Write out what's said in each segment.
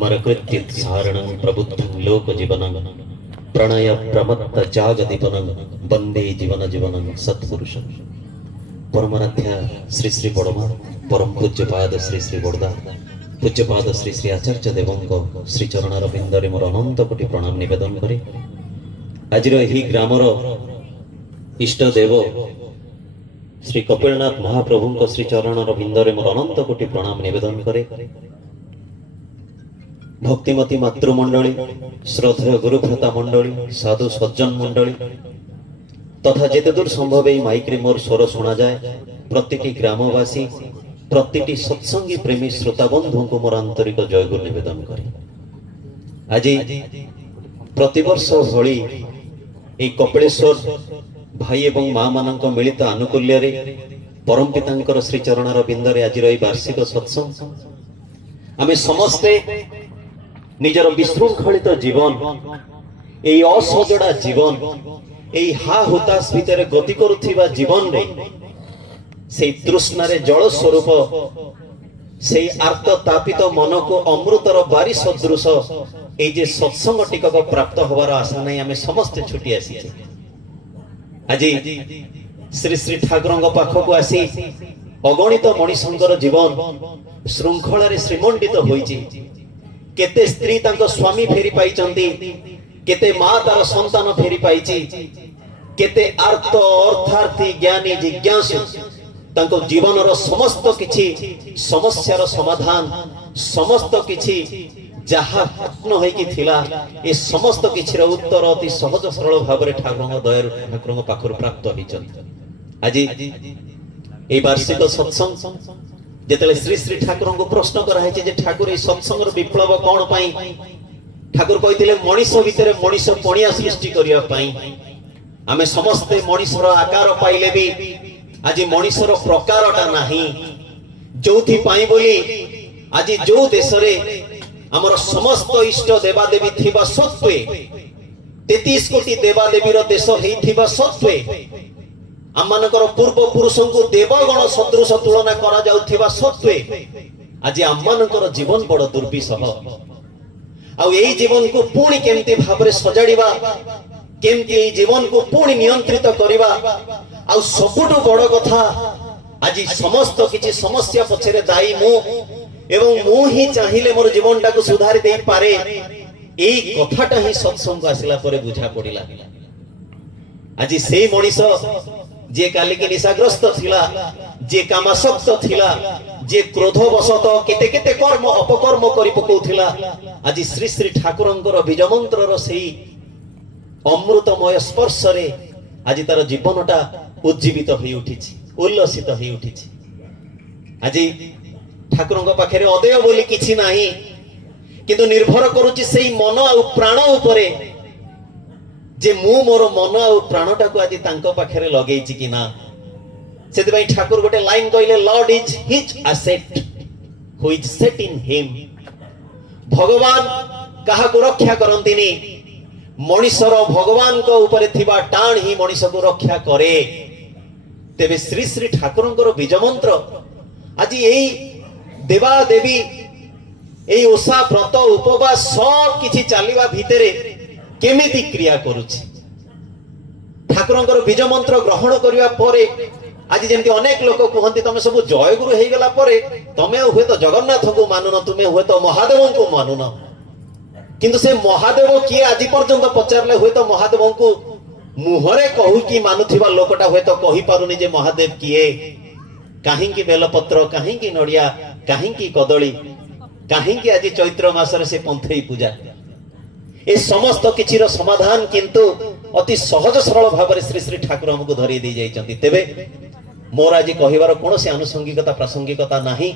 अमरकृत्युत्सारणं प्रबुद्धं लोकजीवनं प्रणय प्रमत्त जागदीपनं वंदे जीवन जीवनं सत्पुरुषं। परमाराध्या श्री श्री बड़मा परम पूज्यपाद श्री श्री बड़दा पूज्यपाद श्री श्री आचार्य देवंक श्री चरणारविंदरे मोर अनंत कोटि प्रणाम निवेदन करे आजिर एही ग्रामर इष्ट देव श्री कपिलनाथ महाप्रभु श्री चरणारविंदरे मोर अनंत कोटि प्रणाम निवेदन करे। भक्तिमती मातृमंडली श्रद्धेय गुरुभ्रता मंडली साधु सज्जन मंडली तथा जेते दूर संभव ये माइक मोर स्वर शुणा जाए प्रति ग्रामवासी प्रति सत्संगी प्रेमी श्रोता बंधु को मोर आंतरिक जयगुरु निवेदन करे। आज प्रतिवर्ष भली ये कपिलेश्वर भाई एवं माँ मानक मिलित आनुकूल्य परम पिता श्री चरणार बिंदरे आज वार्षिक सत्संग आमे समस्ते निजर विशृंखलित जीवन यही असजड़ा जीवन यही हा हुताश भितर गति करुथिबा जीवन रे से तृष्णारे जल स्वरूप से आर्त तापित मन को अमृतर बारी सदृश ये जे सत्संग टिकक प्राप्त होवार आशा नहीं आमे समस्ते छुटी आसी आज श्री श्री ठाकुर पाखक आसी अगणित मणिशंकर जीवन श्रृंखलार श्रीमंडित होईची। केते स्त्री तांको स्वामी फेरी पाइचंती, केते माँ तार संतान फेरी पाइची, केते आर्त अर्थार्थी ज्ञानी जिज्ञासु तांको जीवनर समस्त किछि समस्यार समाधान समस्त किछि जहा प्रश्न होइकी थिला ए समस्त किछिर उत्तर अति सहज सरल भाबरे ठाकुरଙ୍କ दयारु ठाकुरଙ୍କ पाखरु प्राप्त होइचंती। आज ए वार्षिक सत्संग जेतले श्री श्री ठाकुर को प्रश्न कराई जे ठाकुर सत्संग विप्लव कौन पाई ठाकुर कहते मनीष भितर मनीष पणिया सृष्टि करने आमे समस्ते मनीषर आकार पाइले भी आज मनीषर प्रकारटा नाही जोथि पाई बोली आज जो देश रे हमर समस्त इष्ट देवादेवी थिबा सत्वे 33 कोटी देवादेवीर देश हेइथिबा सत्वे आमनकर पूर्व पुरुषों को देवगण सदृश तुलना करा जाउथिबा सत्वे आज आमनकर जीवन बड़ दुर्विसह आउ एई जीवन को पुणी केमती भाबरे सजाड़ीबा केमती एई जीवन को पुणी नियंत्रित करिबा आउ सबुठु बड़ कथा आज समस्त किछि समस्या पछरे दायी मु एवं मु ही चाहिले मोर जीवनटा को सुधारी देई पारे एई कथाटा ही सत्संग आसिला परे बुझा पड़िला। आज सेई मनीष जे काली के निशाग्रस्त थिला जे कामासक्त थिला जे क्रोधवशत केते केते कर्म अपकर्म करि पकौथिला आज श्री श्री ठाकुरंकर बीज मंत्रर सेही अमृतमय स्पर्श रे आज तार जीवनटा उज्जीवित होई उठिछि उल्लसित होई उठिछि। आज ठाकुरंक पाखरे अदेय बोली किछि नाही किंतु निर्भर करूछि सेही मन आ प्राण उपरे जे मु मोर मन आ प्राणटा को आज तांको पाखरे लगेइछि कि ना सेति भाई ठाकुर गोटे लाइन कहले Lord is his asset who is set in him. भगवान काहा को रक्षा करंतिनी मनीषर भगवान को ऊपर थिबा टाण ही मनीष को रक्षा करे। तेबे श्री श्री ठाकुरंकर बीज मंत्र आज एई देवा देवी एई ओसा व्रत उपवास सब किछि चालिबा भितरे केमिति क्रिया करुछि ठाकुरंकर बीज मंत्र ग्रहण करिवा परे आज जेमति अनेक लोक कहंती तमे सब जय गुरु हे गेला परे तमे हुए तो जगन्नाथ को मानुन तुमे हुए तो महादेव को मानुन किंतु से महादेव किए आज पर्यंत पचारले हुए तो महादेव को मुहरे कहू कि मानुथिबा लोकटा हुए तो कहि पारुनी जे महादेव किए काहेकि बेलपत्र काहेकि नडिया काहेकि कदली काहेकि आज चैत्र मासरे से पंथई पूजा ए समस्त किछिर समाधान किंतु अति सहज सरल भाव श्री श्री ठाकुर हमको धरी दी जाइछंती। तेबे मोर आज कहिवार कोनोसी आनुषंगिकता प्रासंगिकता नाही।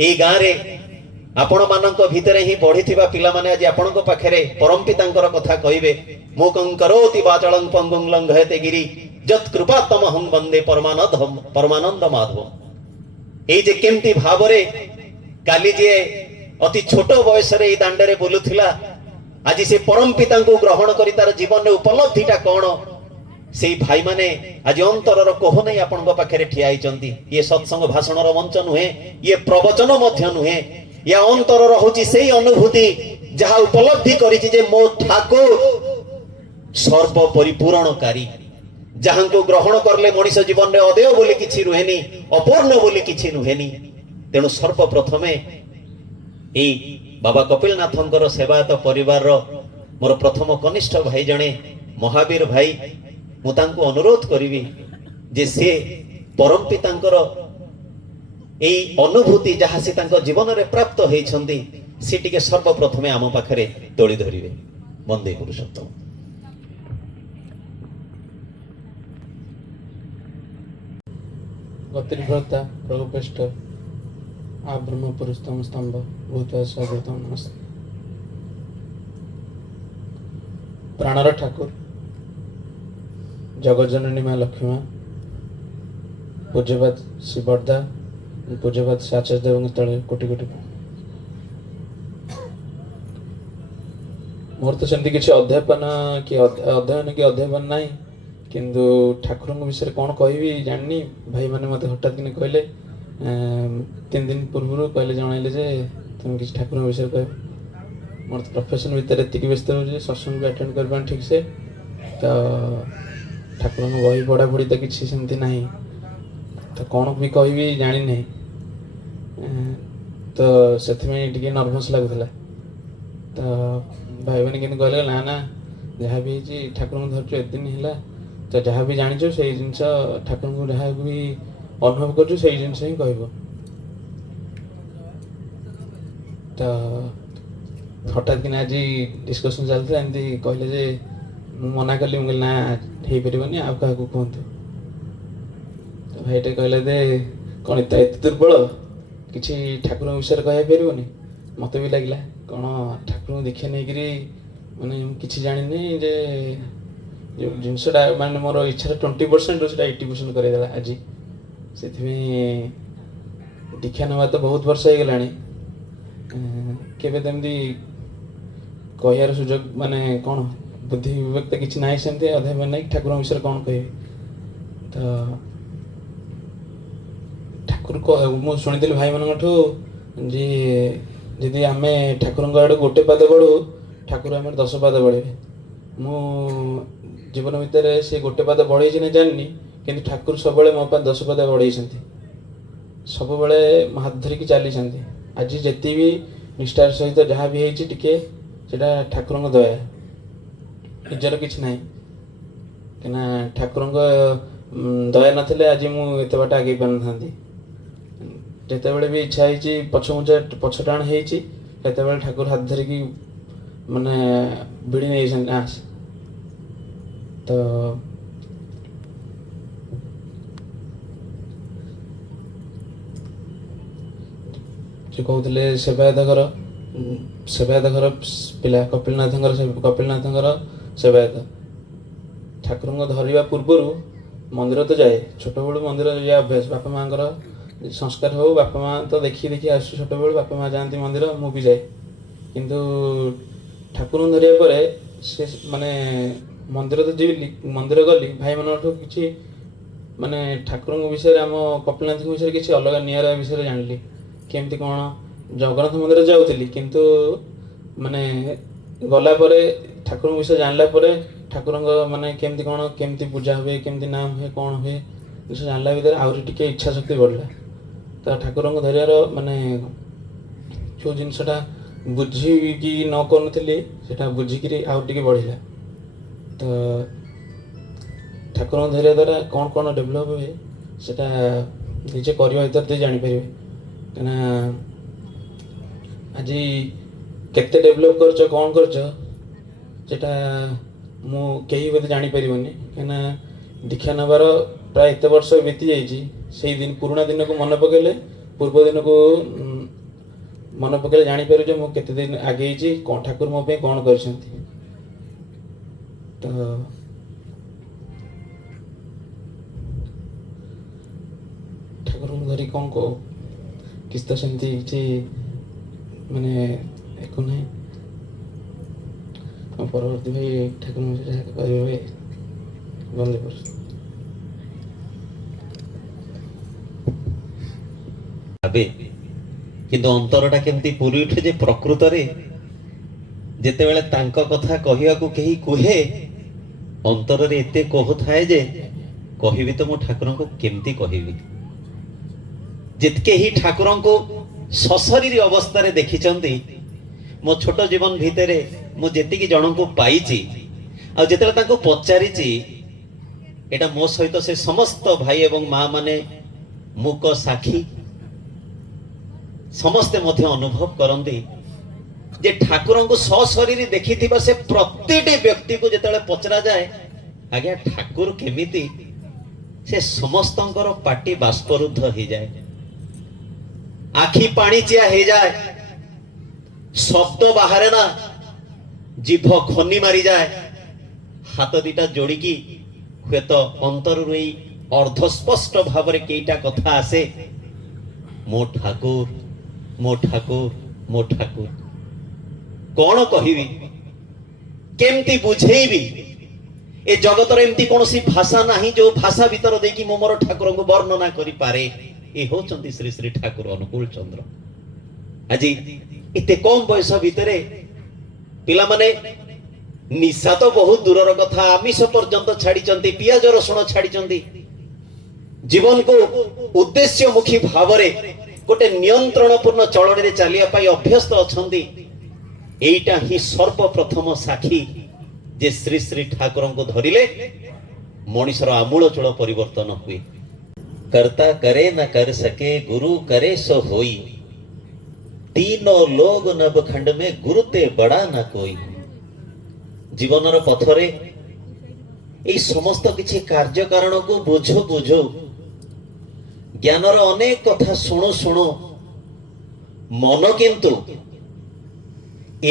ए गाँ रे आपण मानक भितरे ही बढ़िथिबा पिला माने आज आपणक पाखरे परम पितांकर कथा कहिबे मुकं करोति वाचलं पंगुं लंघयते गिरि जत कृपा तमहं वंदे परमानंद माधव। ए जे केमती भावरे काली जे अति छोट बयस रे ए दांडरे बोलुथिला आज से परम पिता को ग्रहण करी तार जीवन में उपलब्धिटा कौन से भाई माने आज अंतरर कोह नहीं आपण पाखे ठिया ये सत्संग भाषण मंच नुहे ये प्रवचन मध्य नुहे या अंतर हूँ से अनुभूति जहाँ उपलब्धि करी मो ठाकुर सर्व परिपूरणकारी जहाँ को ग्रहण करले मनीष जीवन में अदेय बोली किछि रुहेनी अपूर्ण बोली किछि नुहेनी। तेणु सर्वप्रथमे ए बाबा कपिलनाथंकर सेवायत परिवार मोर प्रथम कनिष्ठ भाई जने महावीर भाई मु तांको अनुरोध करिवि जे से परम पितांकर ए अनुभूति जहाँ से तांको जीवन में प्राप्त होइछंदी से टिके सर्वप्रथमे आम पाखरे तोली धरिवे। वंदे पुरुषोत्तम। गतिर्भर्ता प्रभुपेष्ट आ ब्रह्म पुरुषोत्तम स्तंभ भूत स्वागतम नमस्ते। प्राणर ठाकुर जगज्जननी माँ लक्ष्मी माँ पूज्यपाद श्री बर्दा पूज्यपाद श्री आचार्य देव तले कोटि कोटि मोर तो सेमती किसी अध्यापन कि अध्ययन कि अध्यापन ना किंतु ठाकुर विषय कौन कहि जानी भाई मैंने मत हठात कि कहले 3 दिन पूर्व कहले जनइले जे तुम किसी ठाकुर विषय कह मोर तो प्रोफेशन भितर एति व्यस्त हो सत्संग भी अटेंड कर ठीक से तो ठाकुर बही पढ़ा पढ़ी तो किसी सेमती ना तो कौन भी कहि जानी नहीं तो से नर्भस लगुला तो भाई मैंने कि कहले ना ना जहाँ भी ठाकुर धरचु एत दिन है तो जहाँ भी जानी से जिनस ठाकुर को जहाँ भी अनुभव कर जिनस ही कह तो हठात कि आज डिस्कसन चलता एमती कहले जे मना कली मुझे ना हो पारे आ क्या कहतु तो भाईटे कहले दे कौन एत दुर्बल किसी ठाकुर विषय कह पारे मत भी लगे कौन ठाकुर दीक्षा नहीं माने किसी जानी जे जिनसटा माने मोर इच्छा 20% 80% करदेला आज से दीक्षा नवा तो बहुत वर्ष हो गला केमती कहार सुजोग माने कौन बुद्धि विवेक तो किसी ना सेमती अध्ययन नहीं ठाकुर विषय कौन कह तो ठाकुर को मुझे शुणी भाई मान जी जदि आम ठाकुर आड़ गोटे पाद बढ़ू ठाकुर आम 10 पाद बढ़े मु जीवन भितर से गोटे पाद बढ़े ना जानी कि ठाकुर सब मो 10 पाद बढ़े सब हाथ धरिकी चली आज जी भी निष्ठार सहित जहाँ भी होटे ठाकुर दया निजर कि ना कि ठाकुर दया ना आज मुझे बाट आगे पार था जिते बड़े भी इच्छा होती पछमुचा पछ टाण होते ठाकुर हाथ धरिकी माने भिड़ी नहीं आस तो जो कहते सेवायत घर पिला कपिलनाथ सेवायत ठाकुर धरवा पूर्वर मंदिर तो जाए छोट बड़ू मंदिर या अभ्यास बापा माँ संस्कार हो बापा माँ तो देखी देखी आस छोट बेलू बापा माँ जाती मंदिर मु भी जाए किंतु ठाकुर धरिया पर से माने मंदिर तो जी मंदिर गली भाई मान कि माने ठाकुर विषय आम कपिलनाथ विषय किसी अलग निरा विषय जानी केमती कौन जगन्नाथ मंदिर जाऊली किंतु माने गला ठाकुर विषय जानला ठाकुर माने केमती कौन केमती पूजा हुए केमती नाम हुए कौन हुए जानला भितर आहरी टिके इच्छा शक्ति बढ़ला तो ठाकुर धरियार माने जो जिनसटा बुझिकी न करूँ बुझिकी आउ टिके बढ़ला तो ठाकुर धरिया द्वारा कौन कौन डेभलप हुए सेटा निजे करवा भर जानीपर कहीं आज केते डेभलप कर कौन करटा मु कहीं बोधे जापर कहीं दीक्षा नबार प्राय एत वर्ष बीती जाइए दिन पुराणा दिन को मन पकेले पूर्व दिन को मन पकेले जापर जो मुझे दिन आगे कौन ठाकुर मो कौन कर तो ठाकुर धरी कौन कह किस तो सेमती माने एक ना परवर्ती भाई ठाकुर कह बंदे पर भावे କିନ୍ତୁ ଅନ୍ତରଟା କେମିତି ପୁରି ଉଠେ ଯେ ପ୍ରକୃତରେ ଯେତେବେଳେ ତାଙ୍କ କଥା କହିବାକୁ କେହି କୁହେ ଅନ୍ତରରେ ଏତେ କୋହ ଥାଏ ଯେ କହିବି ତ ମୋ ଠାକୁରଙ୍କୁ କେମିତି କହିବି। ଯେତିକେ ହିଁ ଠାକୁରଙ୍କୁ ସଶରୀରୀ ଅବସ୍ଥାରେ ଦେଖିଛନ୍ତି ମୋ ଛୋଟ ଜୀବନ ଭିତରେ ମୁଁ ଯେତିକି ଜଣଙ୍କୁ ପାଇଛି ଆଉ ଯେତେବେଳେ ତାଙ୍କୁ ପଚାରିଛି ଏଟା ମୋ ସହିତ ସେ ସମସ୍ତ ଭାଇ ଏବଂ ମା ମାନେ ମୁକ ସାକ୍ଷୀ ସମସ୍ତେ ମଧ୍ୟ ଅନୁଭବ କରନ୍ତି ଯେ ଠାକୁରଙ୍କୁ ସଶରୀରୀ ଦେଖିଥିବା ସେ ପ୍ରତିଟି ବ୍ୟକ୍ତିକୁ ଯେତେବେଳେ ପଚରା ଯାଏ ଆଜ୍ଞା ଠାକୁର କେମିତି ସେ ସମସ୍ତଙ୍କର ପାଟି ବାଷ୍ପରୁଦ୍ଧ ହେଇଯାଏ, ଆଖି ପାଣିଚିଆ ହେଇଯାଏ, ଶବ୍ଦ ବାହାରେ ନା, ଜିଭ ଖନି ମାରିଯାଏ, ହାତ ଦିଟା ଯୋଡ଼ିକି ହୁଏତ ଅନ୍ତରରୁ ଏଇ ଅର୍ଦ୍ଧସ୍ପଷ୍ଟ ଭାବରେ କେଇଟା କଥା ଆସେ, ମୋ ଠାକୁର ମୋ ଠାକୁର ମୋ ଠାକୁର। କଣ କହିବି, କେମିତି ବୁଝେଇବି? ଏ ଜଗତର ଏମିତି କୌଣସି ଭାଷା ନାହିଁ ଯୋଉ ଭାଷା ଭିତର ଦେଇକି ମୁଁ ମୋର ଠାକୁରଙ୍କୁ ବର୍ଣ୍ଣନା କରିପାରେ। ଏ ହଉଛନ୍ତି ଶ୍ରୀ ଶ୍ରୀ ଠାକୁର ଅନୁକୂଳ ଚନ୍ଦ୍ର। ଆଜି ଏତେ କମ ବୟସ ଭିତରେ ପିଲାମାନେ ନିଶା ତ ବହୁତ ଦୂରର କଥା, ଆମିଷ ପର୍ଯ୍ୟନ୍ତ ଛାଡିଛନ୍ତି, ପିଆଜ ରସୁଣ ଛାଡିଛନ୍ତି, ଜୀବନକୁ ଉଦ୍ଦେଶ୍ୟମୁଖୀ ଭାବରେ ଗୋଟେ ନିୟନ୍ତ୍ରଣ ପୂର୍ଣ୍ଣ ଚଳଣରେ ଚାଲିବା ପାଇଁ ଅଭ୍ୟସ୍ତ ଅଛନ୍ତି। এইটা হি সর্বপ্রথম সাক্ষী যে শ্রী শ্রী ঠাকুরଙ୍କୁ ধরিলে মଣିষର আমূলচূଳ ପରିବର୍ତ୍ତନ ହୁଏ। कर्ता करे न कर सके गुरु करे सो होई, तीनों लोग नवखंड में गुरु ते बड़ा न कोई। জীবনର পথরে এই সমস্ত কিছু কার্য কারণକୁ বুঝো বুঝো, জ্ঞানର অনেক কথা শুনো শুনো, মন কিন্তু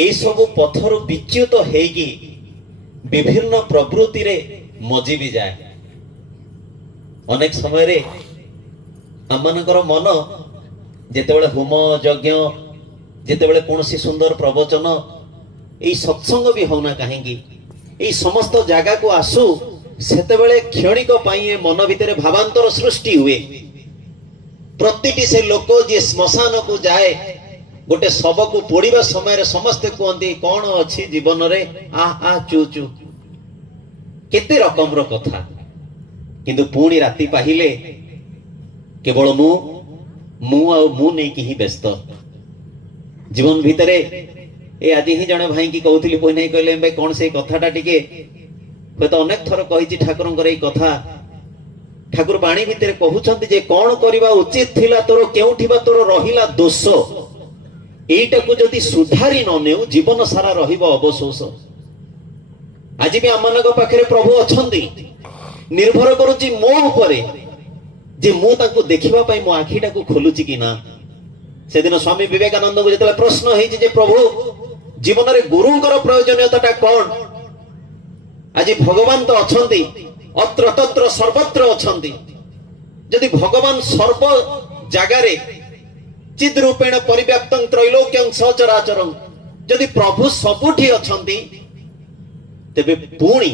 এই সব পথর বিচ্যুত হেইকি বিভিন্ন প্রবৃত্তিরে মজিবি যায়। অনেক সময় আমମାନଙ୍କର মন যেତେବେଳେ হোম যজ্ঞ, যেତେବେଳେ কৌশি সুন্দর প্রবচন, এই সৎসঙ্গ বি হউনা কাহিঁকি, এই সমস্ত জায়গাକୁ আসু সেতেବେଳେ ক্ষণিক পাই এ মন ভিতরে ভাবান্তর সৃষ্টি হুয়ে। প্রতিটি সে লোক যে শ্মশানକୁ যায় গোটে শবକୁ ପୋଡ଼ିବା ସମୟରେ ସମସ୍ତେ କୁହନ୍ତି କଣ ଅଛି ଜୀବନରେ, ଆ ଆ ଚୁ ଚୁ, କେତେ ରକମର କଥା। କିନ୍ତୁ ପୁଣି ରାତି ପାହିଲେ କେବଳ ମୁଁ ଆଉ ମୁଁ ନେଇକି ହିଁ ବ୍ୟସ୍ତ। ଜୀବନ ଭିତରେ ଏ ଆଜି ହିଁ ଜଣେ ଭାଇକି କହୁଥିଲି, ପୁଣି ନେଇ କହିଲେ ଭାଇ କଣ ସେଇ କଥାଟା ଟିକେ ହୁଏତ ଅନେକ ଥର କହିଛି ଠାକୁରଙ୍କର ଏଇ କଥା। ଠାକୁର ବାଣୀ ଭିତରେ କହୁଛନ୍ତି ଯେ କଣ କରିବା ଉଚିତ ଥିଲା ତୋର, କେଉଁଠି ବା ତୋର ରହିଲା ଦୋଷ, এইটাକୁ যদি ସୁଧାରି ନ ନେଉ ଜୀବନ ସାରା ରହିବ ଅବଶୋଷ। ଆଜି ବି ଆମମାନଙ୍କ ପାଖରେ ପ୍ରଭୁ ଅଛନ୍ତି, ନିର୍ଭର କରୁଛି ମୋ ଉପରେ ଯେ ମୁଁ ତାଙ୍କୁ ଦେଖିବା ପାଇଁ ମୋ ଆଖିଟାକୁ ଖୋଲୁଛି କି ନା। ସେଦିନ ସ୍ୱାମୀ ବିବେକାନନ୍ଦଙ୍କୁ ଯେତେବେଳେ ପ୍ରଶ୍ନ ହେଇଛି ଯେ ପ୍ରଭୁ ଜୀବନରେ ଗୁରୁଙ୍କର ପ୍ରୟୋଜନୀୟତାଟା କଣ, ଆଜି ଭଗବାନ ତ ଅଛନ୍ତି, ଅତ୍ର ତତ୍ର ସର୍ବତ୍ର ଅଛନ୍ତି। ଯଦି ଭଗବାନ ସର୍ବ ଜାଗାରେ ଚିଦ ରୂପେଣ ପରିବ୍ୟାପ୍ତଂ ତ୍ରୈଲୋକ୍ୟଂ ସଚରାଚରଂ, ଯଦି ପ୍ରଭୁ ସବୁଠି ଅଛନ୍ତି ତେବେ ପୁଣି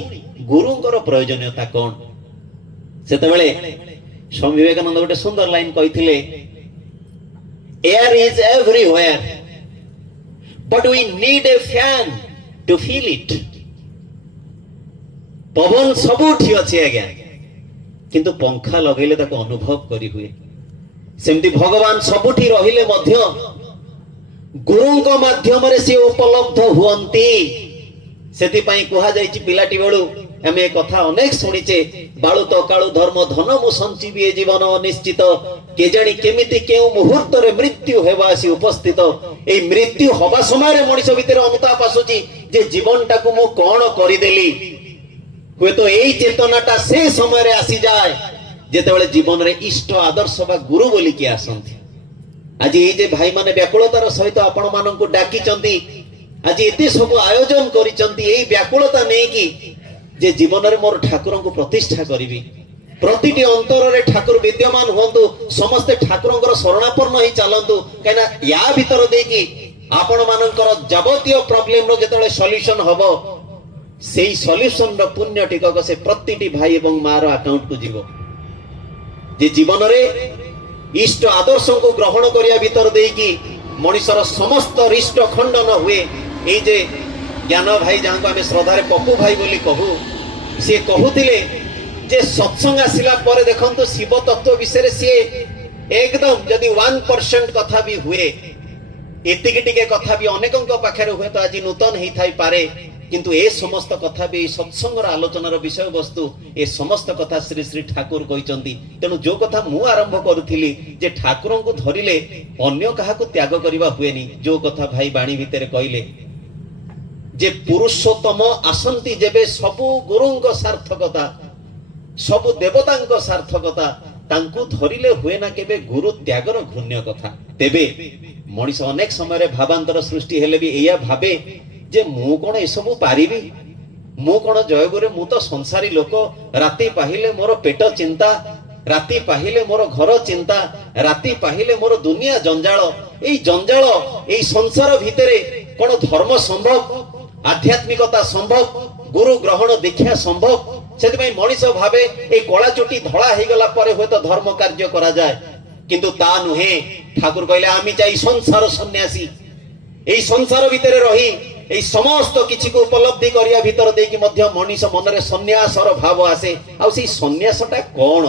ଗୁରୁଙ୍କର ପ୍ରୟୋଜନୀୟତା କଣ? ସେତେବେଳେ ସ୍ୱାମୀ ବିବେକାନନ୍ଦ ଗୋଟେ ସୁନ୍ଦର ଲାଇନ କହିଥିଲେ, air is everywhere but we need a fan to fill it. ପବନ ସବୁଠି ଅଛି ଆଜ୍ଞା, କିନ୍ତୁ ପଙ୍ଖା ଲଗେଇଲେ ତାକୁ ଅନୁଭବ କରି ହୁଏ। ସେମିତି ଭଗବାନ ସବୁଠି ରହିଲେ ମଧ୍ୟ ଗୁରୁଙ୍କ ମାଧ୍ୟମରେ ସେ ଉପଲବ୍ଧ ହୁଅନ୍ତି। ସେଥିପାଇଁ କୁହାଯାଇଛି ପିଲାଟି ବେଳୁ ଆମେ ଏ କଥା ଅନେକ ଶୁଣିଛେ, ବାଳୁ ତ କାଳୁ ଧର୍ମ ଧନ ମୁଁ ସଞ୍ଚିବି ଏ ଜୀବନ ଅନିଶ୍ଚିତ, କେଜାଣି କେମିତି କେଉଁ ମୁହୂର୍ତ୍ତରେ ମୃତ୍ୟୁ ହେବ ଆସି ଉପସ୍ଥିତ। ଏଇ ମୃତ୍ୟୁ ହବା ସମୟରେ ମଣିଷ ଭିତରେ ଅନୁତାପ ଆସୁଛି ଯେ ଜୀବନଟାକୁ ମୁଁ କଣ କରିଦେଲି। ହୁଏତ ଏଇ ଚେତନାଟା ସେ ସମୟରେ ଆସିଯାଏ ଯେତେବେଳେ ଜୀବନରେ ଇଷ୍ଟ ଆଦର୍ଶ ବା ଗୁରୁ ବୋଲିକି ଆସନ୍ତି। ଆଜି ଏଇ ଯେ ଭାଇମାନେ ବ୍ୟାକୁଳତାର ସହିତ ଆପଣ ମାନଙ୍କୁ ଡାକିଛନ୍ତି, ଆଜି ଏତେ ସବୁ ଆୟୋଜନ କରିଛନ୍ତି ଏଇ ବ୍ୟାକୁଳତା ନେଇକି ଯେ ଜୀବନରେ ମୋର ଠାକୁରଙ୍କୁ ପ୍ରତିଷ୍ଠା କରିବି, ପ୍ରତିଟି ଅନ୍ତରରେ ଠାକୁର ବିଦ୍ୟମାନ ହୁଅନ୍ତୁ, ସମସ୍ତେ ଠାକୁରଙ୍କର ଶରଣାପନ୍ନ ହେଇ ଚାଲନ୍ତୁ। କାହିଁକିନା ୟା ଭିତର ଦେଇକି ଆପଣ ମାନଙ୍କର ଯାବତୀୟ ପ୍ରୋବ୍ଲେମର ଯେତେବେଳେ ସଲ୍ୟୁସନ ହବ, ସେଇ ସଲ୍ୟୁସନର ପୁଣ୍ୟ ଟିକକ ସେ ପ୍ରତିଟି ଭାଇ ଏବଂ ମାର ଆକାଉଣ୍ଟକୁ ଯିବ। ଯେ ଜୀବନରେ ଇଷ୍ଟ ଆଦର୍ଶଙ୍କୁ ଗ୍ରହଣ କରିବା ଭିତର ଦେଇକି मनीषर समस्त रिष्ट खंडन हुए। ये जे ज्ञान भाई जहाँ को आम श्रद्धार पप्पू भाई बोली कहू सी कहूले जे सत्संग आसिला पर देखंतु शिव तत्व विषय सी एकदम जदि 1% कथा भी हुए एतिकी टिके कथा भी अनेकों पाखे हुए तो आज नूतन ही थाई पारे किंतु ए समस्त कथा भी सत्संगर आलोचनार विषय वस्तु ए समस्त कथा श्री श्री ठाकुर कहते। तेणु जो कथा मु आरंभ करुथिली जे ठाकुर को धरिले अन्य काहाकु त्याग करिबा हुएनी, जो कथा भाई बाणी भितर कहले जे पुरुषोत्तम आसंती जेबे सबु गुरुंक सार्थकता सबु देवतांक सार्थकता तांकु धरिले हुए ना केबे गुरु त्यागर घृण्य कथा। तेबे मनीष अनेक समय भावांतर सृष्टि हेले भी एया भाबे जे मु कोन ए सब पारिबी, मु कोन जयगुरे मु तो संसारी लोक, राति पाहिले मोर पेट चिंता, राति पाहिले मोर घर चिंता, राति पाहिले मोर दुनिया जंजाल, एई जंजाल एई संसार भितरे कोन धर्म संभव, आध्यात्मिकता संभव, गुरु ग्रहण दीक्षा संभव। सेति मनीष भावे ए कला चोटी धड़ा हो गला परे होय तो धर्म कार्य करा जाए, किंतु ता नुहे। ठाकुर कहले आमी चाहि संसार सन्यासी, एई संसार भितरे रही एई समस्त किछि को उपलब्धि करिया भितर देकी मध्य मनीष मनरे सन्यासर भाव आसे। आ सेई सन्यासटा कोन?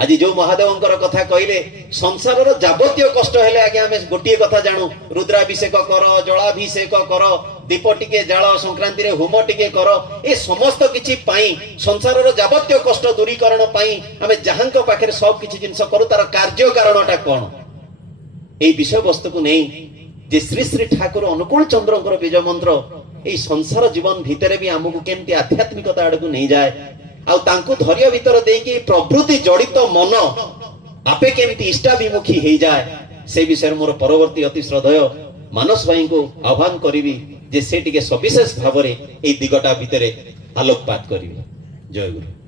आज जो महादेवंकर कथा कहले संसारर जाबतीय कष्ट हेले आगे आमे गोटिए कथा जानू, रुद्राभिषेक कर, जलाभिषेक कर, दीप टिके जाल, संक्रांति रे होम टिके कर, ए समस्त किछि पाई संसारर जाबतीय कष्ट दूरीकरण पाई आमे जहांक पाखरे सब किछि जिंस करू तार कार्य कारणटा कोन? ए विषय वस्तु को नै जे श्री श्री ठाकुर अनुकूल चंद्रंकर बीज मंत्र ए संसार जीवन भितरे भी आमको केमती आध्यात्मिकता आड़कू नहीं जाए, आ तांकू धैर्य भितर देकी प्रवृत्ति जड़ित मन आपे केमती इष्टाभिमुखी हो जाए, से विषय मोर परवर्ती अति श्रद्धेय मानस भाई को आह्वान करी जे से टिके सविशेष भाव में दिगटा भितर आलोकपात करिवे। जय गुरु।